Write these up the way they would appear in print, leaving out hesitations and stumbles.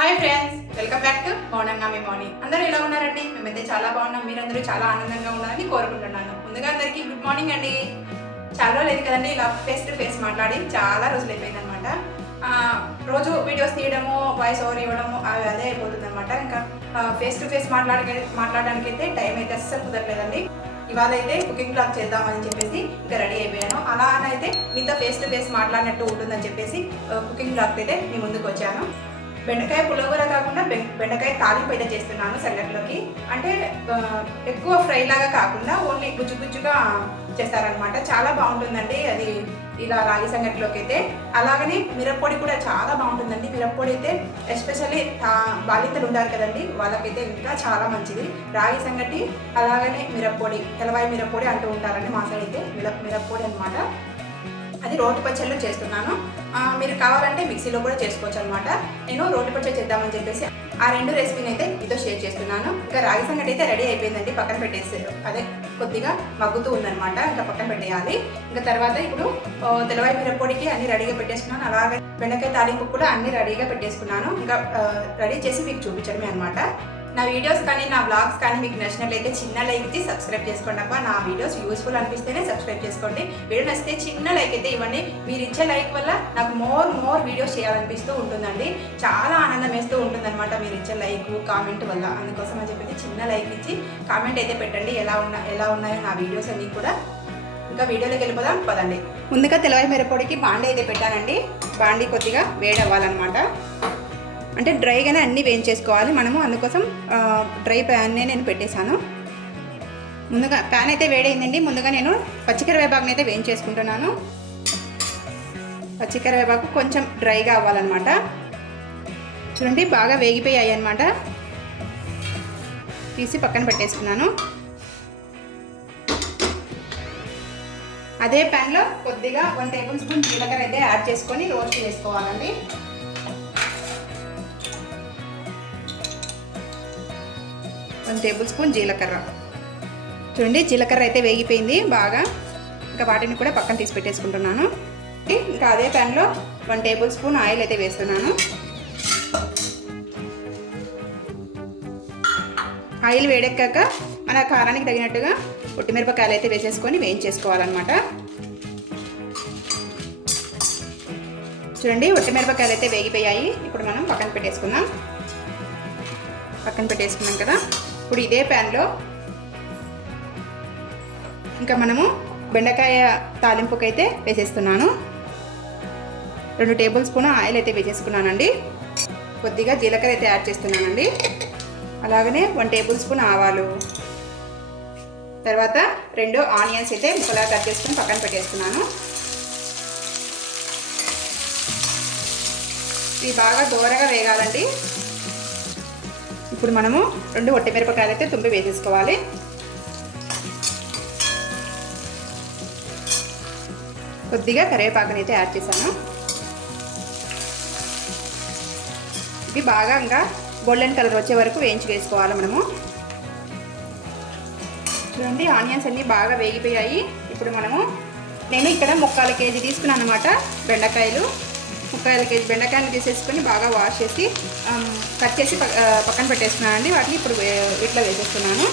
Hi friends, welcome back to మౌనంగా మీ morning. అందరూ ఎలా ఉన్నారండి? మేమైతే చాలా బాగున్నాం. మీరందరూ చాలా ఆనందంగా ఉన్నారని కోరుకుంటున్నాను. ముందుగా అందరికీ గుడ్ మార్నింగ్ అండి. చాలా లేదు కదండి, ఇలా ఫేస్ టు ఫేస్ మాట్లాడి చాలా రోజులు అయిపోయింది అనమాట. రోజు వీడియోస్ తీయడము, వాయిస్ ఓవర్ ఇవ్వడము అదే అయిపోతుంది అనమాట. ఇంకా ఫేస్ టు ఫేస్ మాట్లాడడానికి అయితే టైం అయితే అస్సలు కుదరలేదండి. ఇవాళ అయితే కుకింగ్ బ్లాగ్ చేద్దామని చెప్పేసి ఇంకా రెడీ అయిపోయాను. అలా అయితే మీతో ఫేస్ టు ఫేస్ మాట్లాడినట్టు ఉంటుందని చెప్పేసి కుకింగ్ బ్లాగ్ అయితే మీ ముందుకు వచ్చాను. బెండకాయ పులిహోర కాకుండా బెండకాయ తాలింపు అయితే చేస్తున్నాను సంగట్లోకి. అంటే ఎక్కువ ఫ్రై లాగా కాకుండా ఓన్లీ గుజ్జు గుజ్జుగా చేస్తారనమాట. చాలా బాగుంటుందండి అది ఇలా రాగి సంగట్లోకి అయితే. అలాగనే మిరప్పొడి కూడా చాలా బాగుంటుందండి. మిరప్పొడి అయితే ఎస్పెషల్లీ బాలింతలు ఉంటారు కదండి, వాళ్ళకైతే ఇంకా చాలా మంచిది రాగి సంగటి. అలాగనే మిరప్పొడి, తెలవాయి మిరప్పొడి అంటూ ఉంటారండి మా సైడ్ అయితే. మిరప్పొడి అనమాట. అది రోటి పచ్చళ్ళు చేస్తున్నాను. మీరు కావాలంటే మిక్సీలో కూడా చేసుకోవచ్చు అనమాట. నేను రోటి పచ్చడి చేద్దామని చెప్పేసి ఆ రెండు రెసిపీని అయితే మీతో షేర్ చేస్తున్నాను. ఇంకా రాగి సంగటి అయితే రెడీ అయిపోయిందండి, పక్కన పెట్టేసి అదే కొద్దిగా మగ్గుతూ ఉందనమాట. ఇంకా పక్కన పెట్టేయాలి. ఇంకా తర్వాత ఇప్పుడు తెలవాయి మిరప్పొడికి అన్ని రెడీగా పెట్టేసుకున్నాను. అలాగే బెండకాయ తాలింపు కూడా అన్ని రెడీగా పెట్టేసుకున్నాను. ఇంకా రెడీ చేసి మీకు చూపించడమే అనమాట. నా వీడియోస్ కానీ నా బ్లాగ్స్ కానీ మీకు నచ్చినట్లయితే చిన్న లైక్ ఇచ్చి సబ్స్క్రైబ్ చేసుకోండి అబ్బా. నా వీడియోస్ యూస్ఫుల్ అనిపిస్తేనే సబ్స్క్రైబ్ చేసుకోండి. వీడియో నచ్చితే చిన్న లైక్ అయితే ఇవ్వండి. మీరు ఇచ్చే లైక్ వల్ల నాకు మోర్ వీడియోస్ చేయాలనిపిస్తూ ఉంటుందండి. చాలా ఆనందం వేస్తూ ఉంటుందన్నమాట మీరు ఇచ్చే లైక్ కామెంట్ వల్ల. అందుకోసం అని చెప్పేసి చిన్న లైక్ ఇచ్చి కామెంట్ అయితే పెట్టండి ఎలా ఉన్నాయో నా వీడియోస్ అన్నీ కూడా. ఇంకా వీడియోలోకి వెళ్ళిపోదాం పదండి. ముందుగా తెలవాయి మిరప్పొడికి బాండీ అయితే పెట్టానండి. బాండీ కొద్దిగా వేడి అవ్వాలన్నమాట. అంటే డ్రైగానే అన్నీ వేయించేసుకోవాలి మనము. అందుకోసం డ్రై ప్యాన్నే నేను పెట్టేశాను. ముందుగా ప్యాన్ అయితే వేడైందండి. ముందుగా నేను పచ్చికరివేపాకుని అయితే వేయించేసుకుంటున్నాను. పచ్చికరివేపాకు కొంచెం డ్రైగా అవ్వాలన్నమాట. చూడండి బాగా వేగిపోయాయి అన్నమాట. తీసి పక్కన పెట్టేసుకున్నాను. అదే ప్యాన్లో కొద్దిగా 1 టేబుల్ స్పూన్ జీలకర్ర అయితే యాడ్ చేసుకొని రోస్ట్ చేసుకోవాలండి. 1 టేబుల్ స్పూన్ జీలకర్ర. చూడండి జీలకర్ర అయితే వేగిపోయింది బాగా. ఇంకా వాటిని కూడా పక్కన తీసి పెట్టేసుకుంటున్నాను. ఇంకా అదే ప్యాన్లో 1 టేబుల్ స్పూన్ ఆయిల్ అయితే వేస్తున్నాను. ఆయిల్ వేడెక్కాక మన కారానికి తగినట్టుగా ఒట్టిమిరపకాయలు అయితే వేసేసుకొని వేయించేసుకోవాలన్నమాట. చూడండి ఒట్టిమిరపకాయలు అయితే వేగిపోయాయి. ఇప్పుడు మనం పక్కన పెట్టేసుకున్నాం కదా. ఇప్పుడు ఇదే ప్యాన్లో ఇంకా మనము బెండకాయ తాలింపుకైతే వేసేస్తున్నాను. 2 టేబుల్ స్పూన్ ఆయిల్ అయితే వేసేసుకున్నానండి. కొద్దిగా జీలకర్ర అయితే యాడ్ చేస్తున్నానండి. అలాగనే 1 టేబుల్ స్పూన్ ఆవాలు, తర్వాత 2 ఆనియన్స్ అయితే ముక్కలా కట్ చేసుకుని పక్కన పెట్టేస్తున్నాను. ఇవి బాగా దూరగా వేగాలండి. ఇప్పుడు మనము 2 ఒట్టిమిరపకాయలు అయితే తుంపి వేసేసుకోవాలి. కొద్దిగా కరివేపాకుని అయితే యాడ్ చేశాను. ఇది బాగా ఇంకా గోల్డెన్ కలర్ వచ్చే వరకు వేసుకోవాలి మనము. చూడండి ఆనియన్స్ అన్నీ బాగా వేగిపోయాయి. ఇప్పుడు నేను ఇక్కడ 3/4 కేజీ తీసుకున్నాను అనమాట బెండకాయలు. 3/4 కేజీ బెండకాయలు తీసేసుకొని బాగా వాష్ చేసి కట్ చేసి పక్కన పెట్టేసుకున్నానండి. వాటిని ఇప్పుడు వీటిలో వేసేస్తున్నాను.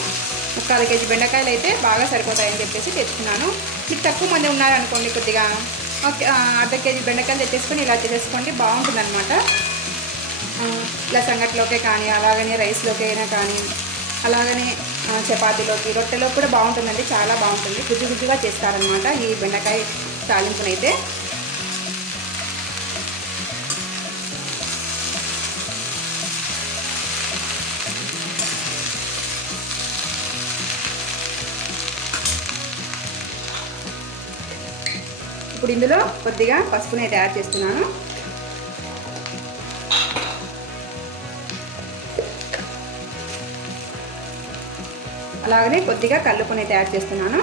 3/4 కేజీ బెండకాయలు అయితే బాగా సరిపోతాయని చెప్పేసి తెచ్చుకున్నాను. మీకు తక్కువ మంది ఉన్నారనుకోండి కొద్దిగా 1/2 కేజీ బెండకాయలు తెచ్చేసుకొని ఇలా చేసేసుకోండి, బాగుంటుంది అనమాట. ఇలా సంగట్లోకే కానీ, అలాగనే రైస్లోకి అయినా కానీ, అలాగనే చపాతీలోకి, రొట్టెలో కూడా బాగుంటుందండి. చాలా బాగుంటుంది. గుజ్జు గుజ్జుగా చేస్తారనమాట ఈ బెండకాయ తాలింపునైతే. ఇప్పుడు ఇందులో కొద్దిగా పసుపుని అయితే యాడ్ చేస్తున్నాను. అలాగనే కొద్దిగా కల్లుపుని అయితే యాడ్ చేస్తున్నాను.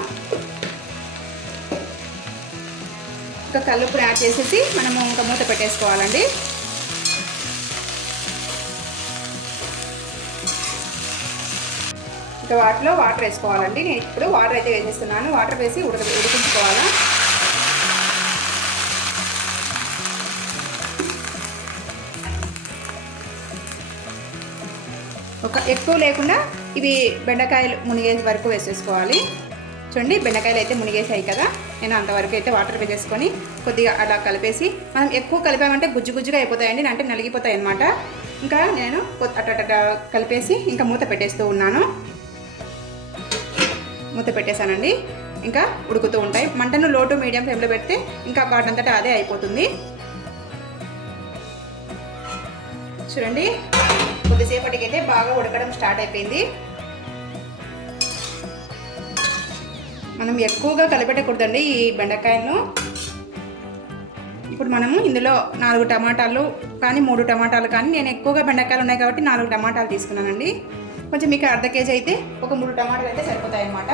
ఇంకా కల్లుపుని యాడ్ చేసేసి మనము ఇంకా మూత పెట్టేసుకోవాలండి. ఇంకా వాటిలో వాటర్ వేసుకోవాలండి. నేను ఇప్పుడు వాటర్ అయితే వేసేస్తున్నాను. వాటర్ వేసి ఉడికించుకోవాలా. ఎక్కువ లేకుండా ఇవి బెండకాయలు మునిగే వరకు వేసేసుకోవాలి. చూడండి బెండకాయలు అయితే మునిగేసాయి కదా, నేను అంతవరకు అయితే వాటర్ వేసేసుకొని కొద్దిగా అలా కలిపేసి, మనం ఎక్కువ కలిపామంటే గుజ్జు గుజ్జుగా అయిపోతాయండి, అంటే నలిగిపోతాయి అన్నమాట. ఇంకా నేను అట్ట కలిపేసి ఇంకా మూత పెట్టేస్తూ ఉన్నాను. మూత పెట్టేశానండి. ఇంకా ఉడుకుతూ ఉంటాయి. మంటను లో టు మీడియం ఫ్లేమ్లో పెడితే ఇంకా వాటంతటా అదే అయిపోతుంది. చూడండి కొద్దిసేపటికైతే బాగా ఉడకడం స్టార్ట్ అయిపోయింది. మనం ఎక్కువగా కలిపెట్టకూడదండి ఈ బెండకాయలను. ఇప్పుడు మనము ఇందులో 4 టమాటాలు కానీ 3 టమాటాలు కానీ, నేను ఎక్కువగా బెండకాయలు ఉన్నాయి కాబట్టి 4 టమాటాలు తీసుకున్నానండి. కొంచెం మీకు అర్ధ కేజీ అయితే ఒక 3 టమాటాలు అయితే సరిపోతాయి అన్నమాట.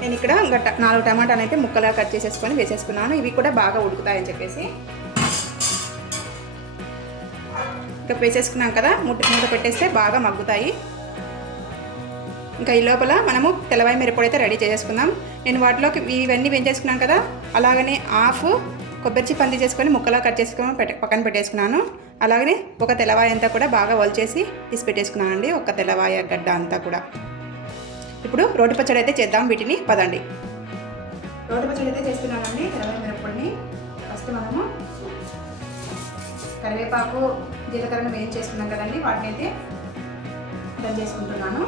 నేను ఇక్కడ 4 టమాటాలు అయితే ముక్కలుగా కట్ చేసేసుకొని వేసేసుకున్నాను. ఇవి కూడా బాగా ఉడుకుతాయని చెప్పేసి ఇంకా వేసేసుకున్నాం కదా, మూత పెట్టేస్తే బాగా మగ్గుతాయి. ఇంకా ఈ లోపల మనము తెల్లవాయి మిరపొడి అయితే రెడీ చేసేసుకుందాం. నేను వాటిలోకి ఇవన్నీ వేయించేసుకున్నాను కదా, అలాగనే హాఫ్ కొబ్బరి చిప్పంది చేసుకొని ముక్కలా కట్ చేసుకొని పక్కన పెట్టేసుకున్నాను. అలాగనే ఒక తెల్లవాయి అంతా కూడా బాగా వలిచేసి తీసి పెట్టేసుకున్నానండి, ఒక తెల్లవాయ గడ్డ అంతా కూడా. ఇప్పుడు రోటి పచ్చడి అయితే చేద్దాం వీటిని, పదండి. రోటి పచ్చడి అయితే చేస్తున్నానండి తెల్లవాయి మిరపొడిని. ఫస్ట్ మనము కరివేపాకు జీలకర్రను వేయించేసుకున్నాం కదండి, వాటిని అయితే దంచేసుకుంటున్నాను.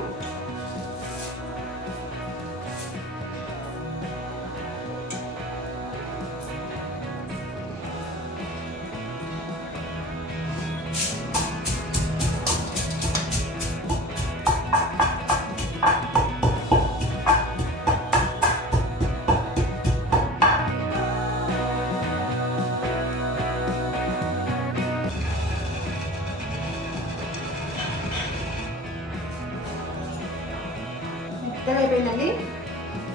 మెత్తగా అయిపోయిందండి.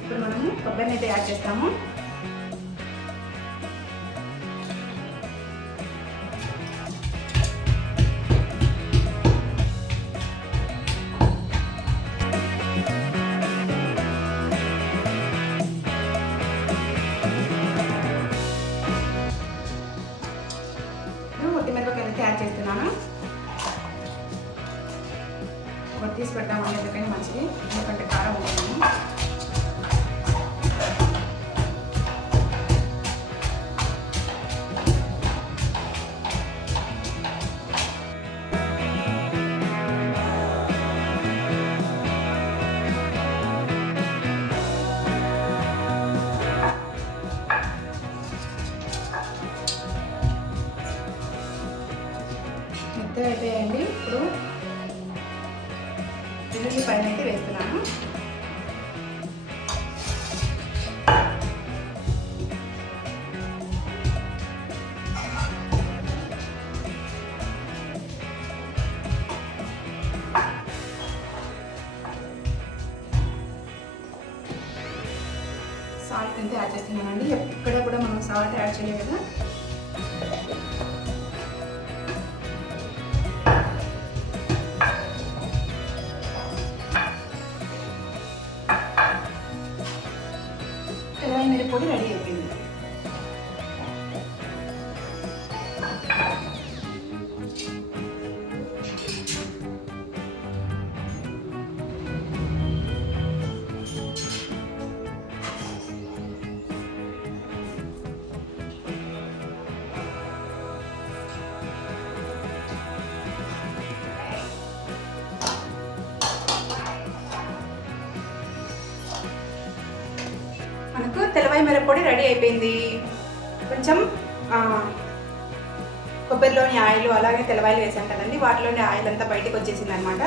ఇప్పుడు మనము కొబ్బరిని అయితే యాడ్ చేస్తాము. ఒట్టిమిరపకాయలు అయితే యాడ్ చేస్తున్నాను. ఒకటి తీసి పెడతామండి, ఎందుకని మంచిది, ఎందుకంటే కారం ఉంటుంది. మెత్తగా అయిపోయాయండి. ఇప్పుడు పైన అయితే వేస్తున్నాను. సాల్ట్ అయితే యాడ్ చేస్తున్నానండి. ఎక్కడ కూడా మనం సాల్ట్ యాడ్ చేయలేదు కదా. తెల్లవాయి మిరపొడి రెడీ అయిపోయింది. మనకు తెల్లవాయి మిరపొడి రెడీ అయిపోయింది. కొంచెం కొబ్బరిలోని ఆయిల్ అలాగే తెల్లవాయిలు వేసాం కదండి, వాటిలోని ఆయిల్ అంతా బయటకు వచ్చేసింది అనమాట.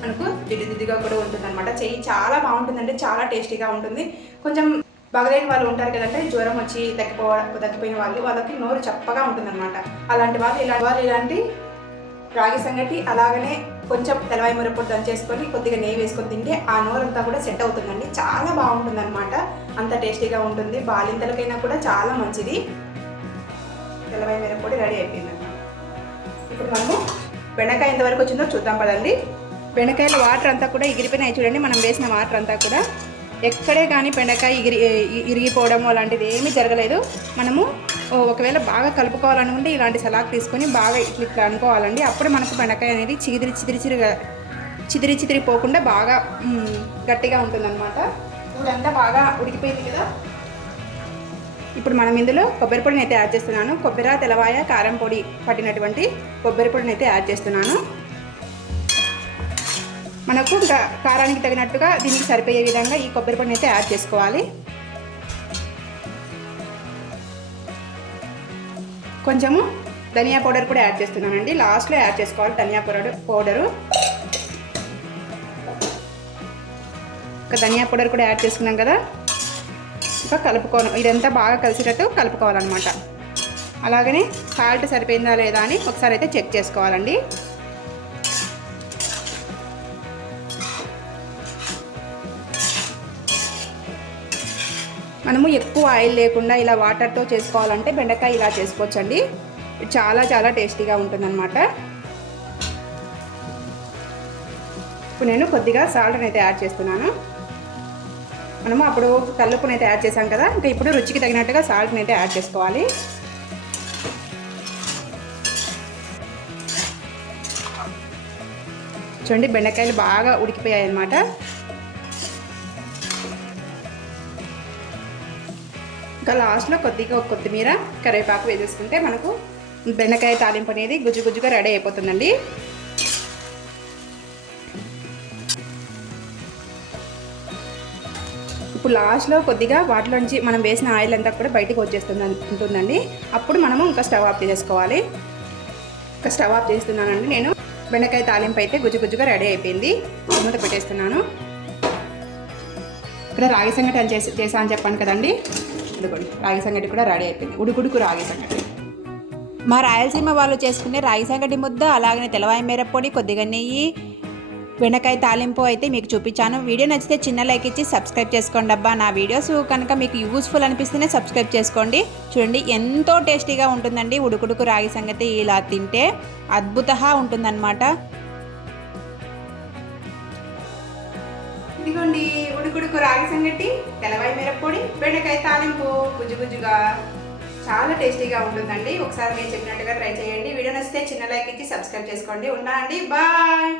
మనకు జిడ్డుగా కూడా ఉంటుంది అనమాట. చెయ్యి చాలా బాగుంటుందండి, చాలా టేస్టీగా ఉంటుంది. కొంచెం బాగలేని వాళ్ళు ఉంటారు కదంటే, జ్వరం వచ్చి తగ్గిపోయిన వాళ్ళకి నోరు చప్పగా ఉంటుంది అనమాట. అలాంటి వాళ్ళు ఇలాంటి రాగి సంగటి అలాగనే కొంచెం తెల్లవాయి మిరపొడి దంచేసుకొని కొద్దిగా నెయ్యి వేసుకొని తింటే ఆ నోరంతా కూడా సెట్ అవుతుందండి. చాలా బాగుంటుంది అనమాట, అంత టేస్టీగా ఉంటుంది. బాలింతలకైనా కూడా చాలా మంచిది. తెల్లవాయి మిరపొడి రెడీ అయిపోయిందన్నమాట. ఇప్పుడు మనము బెండకాయ ఎంతవరకు వచ్చిందో చూద్దాం పదండి. బెండకాయల వాటర్ అంతా కూడా ఎగిరిపోయినాయి చూడండి. మనం వేసిన వాటర్ అంతా కూడా ఎక్కడే కానీ బెండకాయ ఇరిగిపోవడం అలాంటిది ఏమీ జరగలేదు. మనము ఒకవేళ బాగా కలుపుకోవాలనుకుంటే ఇలాంటి సలాక్ తీసుకొని బాగా ఇట్లా అనుకోవాలండి. అప్పుడు మనకు బెండకాయ అనేది చిదిరిపోకుండా బాగా గట్టిగా ఉంటుందన్నమాట. ఇదంతా బాగా ఉడికిపోయింది కదా. ఇప్పుడు మనం ఇందులో కొబ్బరి పొడిని అయితే యాడ్ చేస్తున్నాను. కొబ్బరి, తెల్లవాయ, కారం పొడి పట్టినటువంటి కొబ్బరి పొడిని అయితే యాడ్ చేస్తున్నాను. మనకు కారానికి తగినట్టుగా దీనికి సరిపోయే విధంగా ఈ కొబ్బరి పొడిని అయితే యాడ్ చేసుకోవాలి. కొంచెము ధనియా పౌడర్ కూడా యాడ్ చేస్తున్నానండి. లాస్ట్లో యాడ్ చేసుకోవాలి ధనియా పౌడరు. ఒక ధనియా పౌడర్ కూడా యాడ్ చేసుకున్నాం కదా. ఇంకా ఇదంతా బాగా కలిసేటట్టు కలుపుకోవాలన్నమాట. అలాగనే సాల్ట్ సరిపోయిందా లేదా అని ఒకసారి అయితే చెక్ చేసుకోవాలండి. మనము ఎక్కువ ఆయిల్ లేకుండా ఇలా వాటర్తో చేసుకోవాలంటే బెండకాయ ఇలా చేసుకోవచ్చండి. చాలా చాలా టేస్టీగా ఉంటుందన్నమాట. ఇప్పుడు నేను కొద్దిగా సాల్ట్ని అయితే యాడ్ చేస్తున్నాను. మనము అప్పుడు కల్లుప్పుని అయితే యాడ్ చేసాం కదా, ఇంకా ఇప్పుడు రుచికి తగినట్టుగా సాల్ట్ని అయితే యాడ్ చేసుకోవాలి. చూడండి బెండకాయలు బాగా ఉడికిపోయాయి అన్నమాట. ఇంకా లాస్ట్లో కొద్దిగా కొత్తిమీర, కరివేపాకు వేసేసుకుంటే మనకు బెండకాయ తాలింపు అనేది గుజ్జుగా రెడీ అయిపోతుందండి. ఇప్పుడు లాస్ట్లో కొద్దిగా వాటిలోంచి మనం వేసిన ఆయిల్ అంతా కూడా బయటకు ఉంటుందండి. అప్పుడు మనము ఇంకా స్టవ్ ఆఫ్ చేసుకోవాలి. ఇంకా స్టవ్ ఆఫ్ చేస్తున్నానండి నేను. బెండకాయ తాలింపు అయితే గుజ్జుగా రెడీ అయిపోయింది. మూత పెట్టేస్తున్నాను. ఇక్కడ రాగి సంగటి చేసా అని చెప్పాను కదండి. ఇదిగోండి రాగి సంగటి కూడా రెడీ అయిపోయింది. ఉడుకుడుకు రాగి సంగటి. మా రాయలసీమ వాళ్ళు చేసుకునే రాగి సంగటి ముద్ద, అలాగనే తెల్లవాయి మిరప్పొడి, కొద్దిగా నెయ్యి, బెండకాయ తాలింపు అయితే మీకు చూపించాను. వీడియో నచ్చితే చిన్న లైక్ ఇచ్చి సబ్స్క్రైబ్ చేసుకోండి అబ్బా. నా వీడియోస్ కనుక మీకు యూస్ఫుల్ అనిపిస్తేనే సబ్స్క్రైబ్ చేసుకోండి. చూడండి ఎంతో టేస్టీగా ఉంటుందండి ఉడుకుడుకు రాగి సంగటి. ఇలా తింటే అద్భుతంగా ఉంటుందన్నమాట. ఇదిగోండి ఉడుకుడుకు రాగి సంగటి, తెల్లవాయి మిరప్పొడి, బెండకాయ తాలింపు గుజ్జుగా చాలా టేస్టీగా ఉంటుందండి. ఒకసారి నేను చెప్పినట్టుగా ట్రై చేయండి. వీడియో నచ్చితే చిన్న లైక్ ఇచ్చి సబ్స్క్రైబ్ చేసుకోండి. ఉన్నానండి, బాయ్.